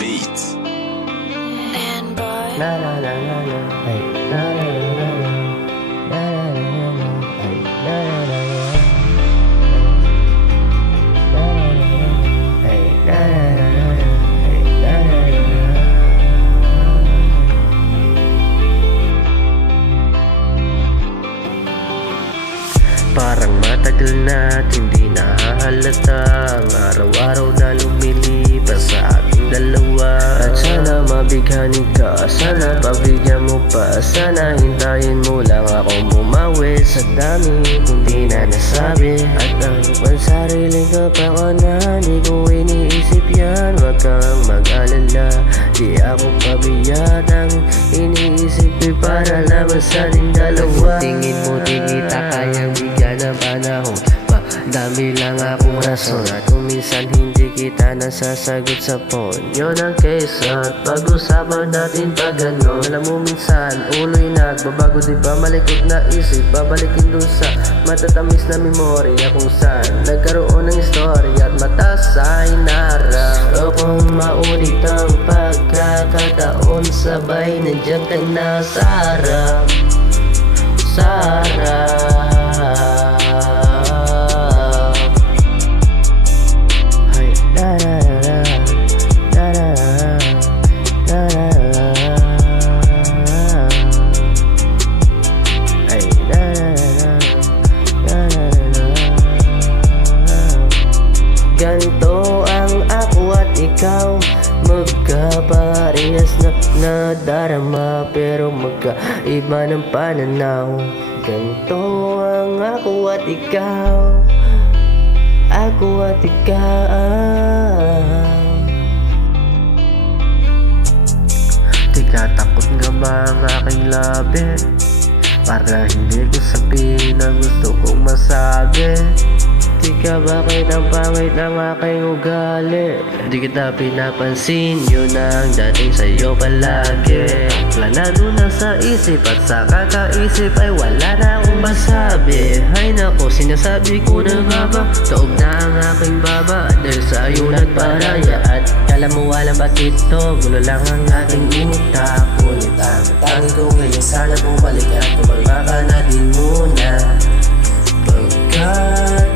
Beats. And boy, Na na na na na, ay na na na na na, na na na na, ay na na na na, ay na na na na, ay na na na na. Parang matagal na at hindi nahahalata ang araw-araw na lumilipas sa ating dalawa. At sana mabighani ka, sana pabigyan mo pa, sana hintayin mo lang ako bumawi sa dami kung di na nasabi. At ang pansariling kapakanan, di ko iniisip yan. Wag kang mag-alala, di ako pabiyat. Ang iniisip ko'y para lamang sa ating dalawa. Tingin mo di kita kayang bigyan ng panahon, madami lang akong rason. At kung minsan hindi kita nasasagot sa phone, yun ang case at pag-usapan natin pag gano'n. Alam mo minsan ulo'y nagbabago, di ba malikot na isip, babalikin dun sa matatamis na memorya kung saan nagkaroon ng istorya at mata sa inarap. O kung maulit ang pagkakataon, sabay nandiyan ka na sa harap, sa harap. Ay, na na na na, na na na, na na. Ay, na na na, na na na. Ganto ang ako at ikaw, magkaparehas na nadarama, pero magkaiba ng pananaw. Ganto ang ako at ikaw, ako at ikaw. Teka, takot nga ba ang aking labi? Para hindi ko sabihin na gusto kong masabi. Tika, bakit ang pangit ng aking ugali? Di kita pinapansin, yun ang dating sa'yo palagi. Planado na sa isip at sa kakaisip ay wala na akong masabi. Ay nako, sinasabi ko na nga ba, taob na ang aking baba dahil sa iyo nagparaya. At kala mo walang bakit to, gulo lang ang aking utak. Ngunit ang tanging ko ngayon, sana bumalik at kumalma ka na din muna. Pagkat